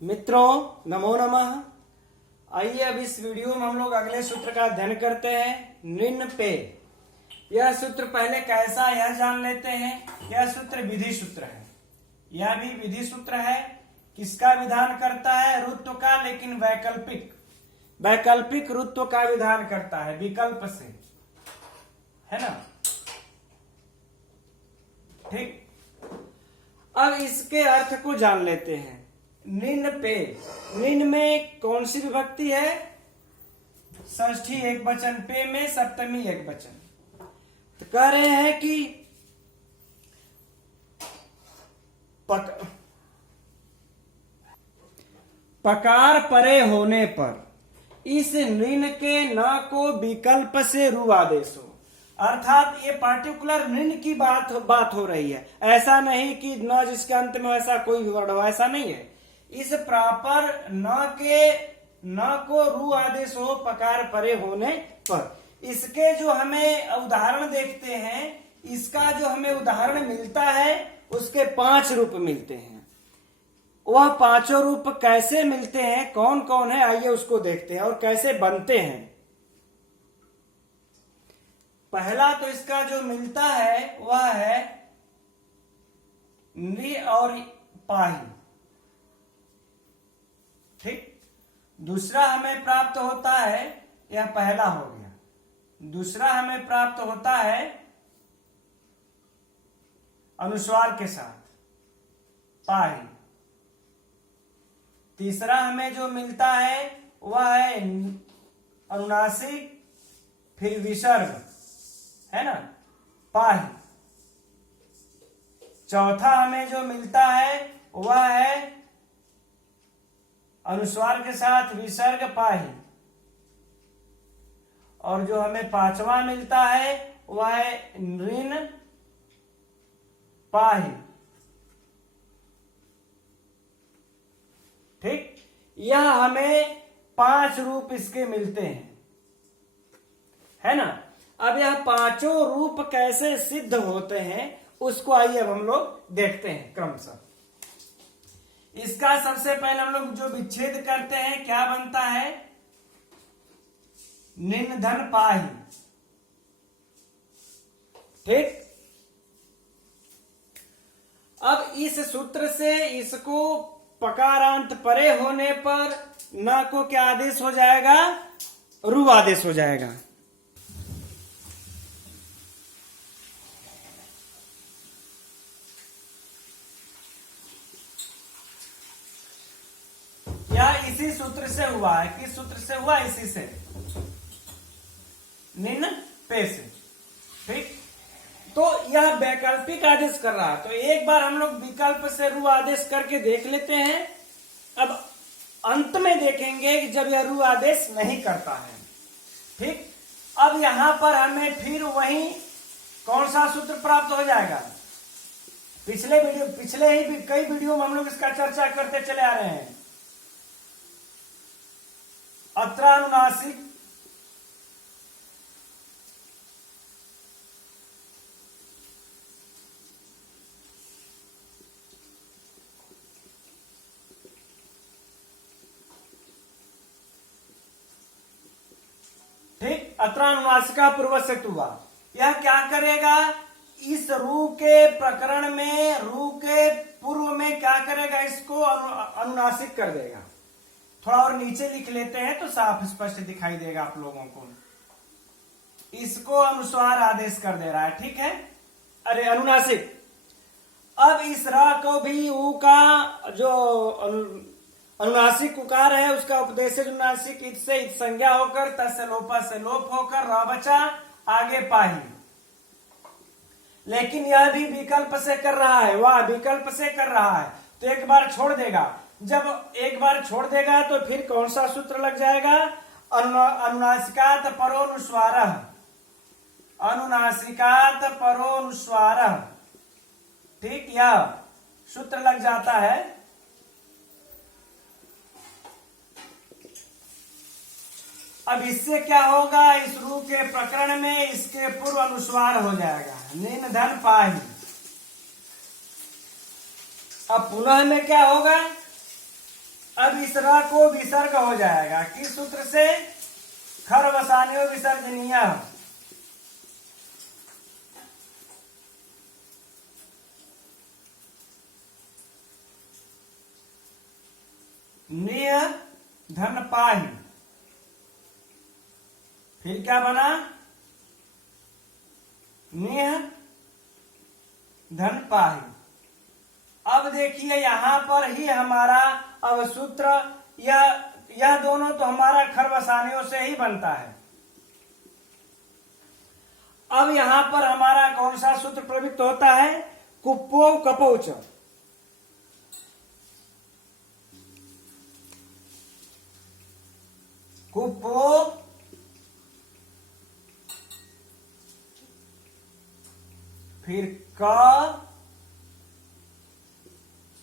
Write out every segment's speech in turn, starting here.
मित्रों नमो नमः। आइए अब इस वीडियो में हम लोग अगले सूत्र का अध्ययन करते हैं। निम्न पे यह सूत्र पहले कैसा है यह जान लेते हैं। यह सूत्र विधि सूत्र है, यह भी विधि सूत्र है। किसका विधान करता है? रुत्व का, लेकिन वैकल्पिक रुत्व का विधान करता है, विकल्प से, है ना। ठीक, अब इसके अर्थ को जान लेते हैं। निम्न पे, निम्न में कौन सी विभक्ति है? षष्ठी एक वचन, पे में सप्तमी एक वचन। तो कह रहे हैं कि पकार परे होने पर इस निम्न के न को विकल्प से रु आदेश हो। अर्थात ये पार्टिकुलर निम्न की बात हो रही है। ऐसा नहीं कि न जिसके अंत में ऐसा कोई वर्ड हो, ऐसा नहीं है। इस प्रॉपर न को रु आदेश हो पकार परे होने पर। इसके जो हमें उदाहरण देखते हैं, इसका जो हमें उदाहरण मिलता है उसके 5 रूप मिलते हैं। वह 5 रूप कैसे मिलते हैं, कौन कौन है, आइए उसको देखते हैं और कैसे बनते हैं। पहला तो इसका जो मिलता है वह है नि और पाही। ठीक, दूसरा हमें प्राप्त होता है, यह पहला हो गया। दूसरा हमें प्राप्त होता है अनुस्वार के साथ पाही। तीसरा हमें जो मिलता है वह है अनुनासिक फिर विसर्ग, है ना, पाही। चौथा हमें जो मिलता है वह है अनुस्वार के साथ विसर्ग पाही। और जो हमें 5वां मिलता है वह है ऋण पाही। ठीक, यह हमें 5 रूप इसके मिलते हैं, है ना। अब यह 5 रूप कैसे सिद्ध होते हैं उसको आइए अब हम लोग देखते हैं क्रमशः। इसका सबसे पहले हम लोग जो विच्छेद करते हैं क्या बनता है? निम्न धन पाही। ठीक, अब इस सूत्र से इसको पकारांत परे होने पर न को क्या आदेश हो जाएगा? रु आदेश हो जाएगा। यह इसी सूत्र से हुआ है। किस सूत्र से हुआ? इसी से, निम्न पे से। ठीक, तो यह वैकल्पिक आदेश कर रहा है। तो एक बार हम लोग विकल्प से रु आदेश करके देख लेते हैं। अब अंत में देखेंगे कि जब यह रु आदेश नहीं करता है। ठीक, अब यहां पर हमें फिर वही कौन सा सूत्र प्राप्त हो जाएगा? पिछले ही कई वीडियो में हम लोग इसका चर्चा करते चले आ रहे हैं। अत्रानुनासिक ठीक, अत्रानुनासिका पूर्वस्यत हुआ। यह क्या करेगा? इस रु के प्रकरण में, रु के पूर्व में क्या करेगा? इसको अनुनासिक कर देगा। थोड़ा और नीचे लिख लेते हैं तो साफ स्पष्ट दिखाई देगा आप लोगों को। इसको अनुस्वार आदेश कर दे रहा है। ठीक है, अरे अनुनासिक। अब इस रा को भी ऊ का जो अनुनासिक उकार है उसका उपदेश अनुनासिक इत से इत संज्ञा होकर तस्य लोपा से लोप होकर रा बचा, आगे पाही। लेकिन यह भी विकल्प से कर रहा है, वह विकल्प से कर रहा है तो एक बार छोड़ देगा। जब एक बार छोड़ देगा तो फिर कौन सा सूत्र लग जाएगा? अनुनासिकात परोनुस्वारः, अनुनासिकात परोनुस्वारः। ठीक, यह सूत्र लग जाता है। अब इससे क्या होगा? इस रु के प्रकरण में इसके पूर्व अनुस्वार हो जाएगा, निम्न धन पाही। अब पुनः में क्या होगा? इस र को विसर्ग हो जाएगा किस सूत्र से? खर वसान्यो विसर्जनीय। निय धन पाही। फिर क्या बना? निय धन पाही। अब देखिए यहां पर ही हमारा अब सूत्र, यह दोनों तो हमारा खर वसान्यों से ही बनता है। अब यहां पर हमारा कौन सा सूत्र प्रयुक्त होता है? कुप्पो कपोच। कुप्पो फिर क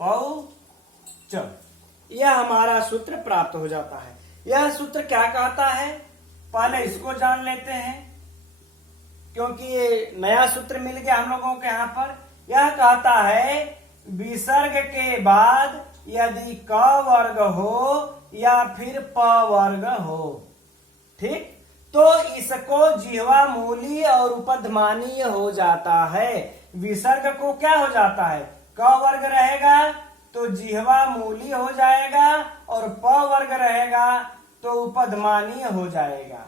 पौच, यह हमारा सूत्र प्राप्त हो जाता है। यह सूत्र क्या कहता है? पहले इसको जान लेते हैं क्योंकि ये नया सूत्र मिल गया हम लोगों के यहाँ पर। यह कहता है विसर्ग के बाद यदि क वर्ग हो या फिर प वर्ग हो, ठीक, तो इसको जिह्वा मूली और उपध्मानीय हो जाता है। विसर्ग को क्या हो जाता है? क वर्ग रहेगा तो जिह्वा मूली हो जाएगा और प वर्ग रहेगा तो उपध्मानीय हो जाएगा,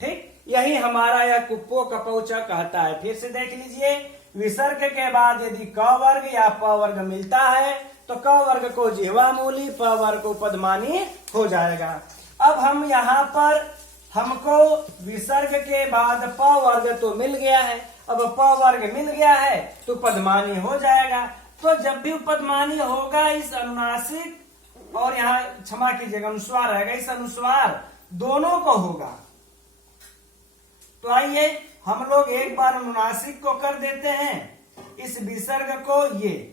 ठीक। यही हमारा यह कुप्पो कपौच कहता है। फिर से देख लीजिए, विसर्ग के बाद यदि क वर्ग या प वर्ग मिलता है तो क वर्ग को जिह्वा मूली, प वर्ग को उपध्मानीय हो जाएगा। अब हम यहाँ पर हमको विसर्ग के बाद प वर्ग तो मिल गया है, अब प वर्ग मिल गया है तो उपध्मानीय हो जाएगा। तो जब भी उपध्मानीय होगा इस अनुनासिक और यहाँ क्षमा कीजिएगा अनुस्वार रहेगा, इस अनुस्वार दोनों को होगा। तो आइए हम लोग एक बार अनुनासिक को कर देते हैं, इस विसर्ग को ये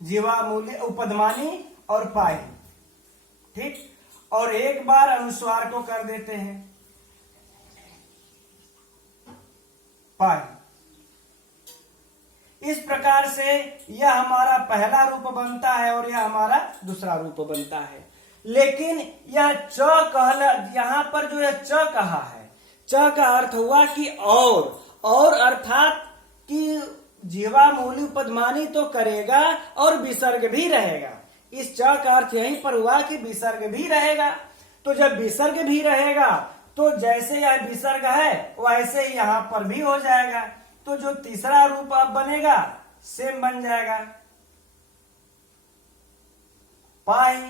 जिह्वा मूली उपध्मानी और पाही, ठीक, और एक बार अनुस्वार को कर देते हैं पाही। इस प्रकार से यह हमारा पहला रूप बनता है और यह हमारा दूसरा रूप बनता है। लेकिन यह च कहला, यहाँ पर जो यह च कहा है, च का अर्थ हुआ कि और अर्थात कि जिह्वा मूली उपध्मानी तो करेगा और विसर्ग भी रहेगा। इस च का अर्थ यहीं पर हुआ कि विसर्ग भी रहेगा। तो जब विसर्ग भी रहेगा तो जैसे यह विसर्ग है वैसे ही यहाँ पर भी हो जाएगा। तो जो तीसरा रूप अब बनेगा सेम बन जाएगा पाही,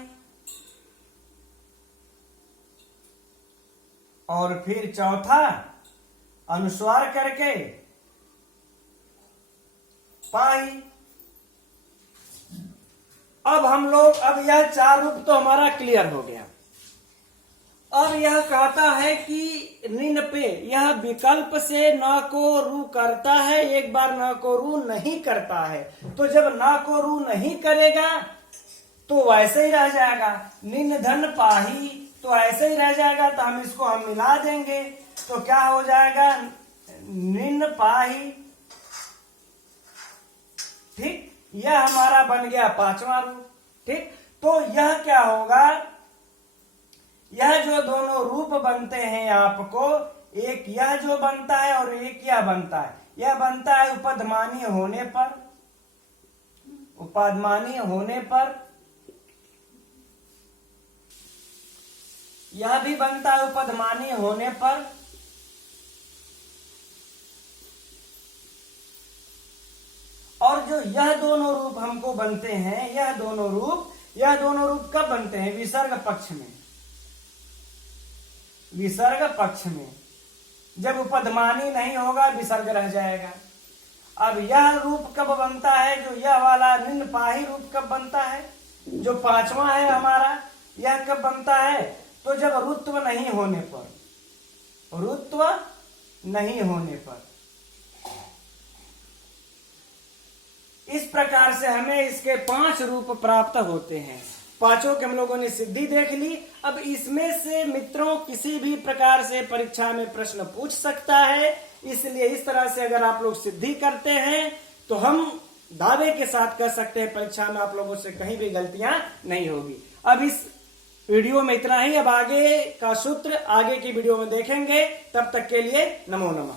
और फिर चौथा अनुस्वार करके पाही। अब हम लोग, अब यह चार रूप तो हमारा क्लियर हो गया। अब यह कहता है कि ऋण पे यह विकल्प से न को रू करता है, एक बार न को रू नहीं करता है। तो जब न को रू नहीं करेगा तो वैसे ही रह जाएगा, निन धन पाही, तो ऐसे ही रह जाएगा। तो हम इसको हम मिला देंगे तो क्या हो जाएगा? निन पाही, ठीक। यह हमारा बन गया पांचवा रूप, ठीक। तो यह क्या होगा? यह जो दोनों रूप बनते हैं आपको, एक यह जो बनता है और एक यह बनता है, यह बनता है उपध्मानीय होने पर, उपध्मानीय होने पर, यह भी बनता है उपध्मानीय होने पर, और जो यह दोनों रूप हमको बनते हैं, यह दोनों रूप कब बनते हैं? विसर्ग पक्ष में, विसर्ग पक्ष में जब उपध्मानी नहीं होगा विसर्ग रह जाएगा। अब यह रूप कब बनता है? जो यह वाला निन पाही रूप कब बनता है? जो पांचवा है हमारा, यह कब बनता है? तो जब रुत्व नहीं होने पर, रुत्व नहीं होने पर। इस प्रकार से हमें इसके 5 रूप प्राप्त होते हैं। पांचों के हम लोगों ने सिद्धि देख ली। अब इसमें से मित्रों किसी भी प्रकार से परीक्षा में प्रश्न पूछ सकता है, इसलिए इस तरह से अगर आप लोग सिद्धि करते हैं तो हम दावे के साथ कह सकते हैं परीक्षा में आप लोगों से कहीं भी गलतियां नहीं होगी। अब इस वीडियो में इतना ही। अब आगे का सूत्र आगे की वीडियो में देखेंगे। तब तक के लिए नमो नमः।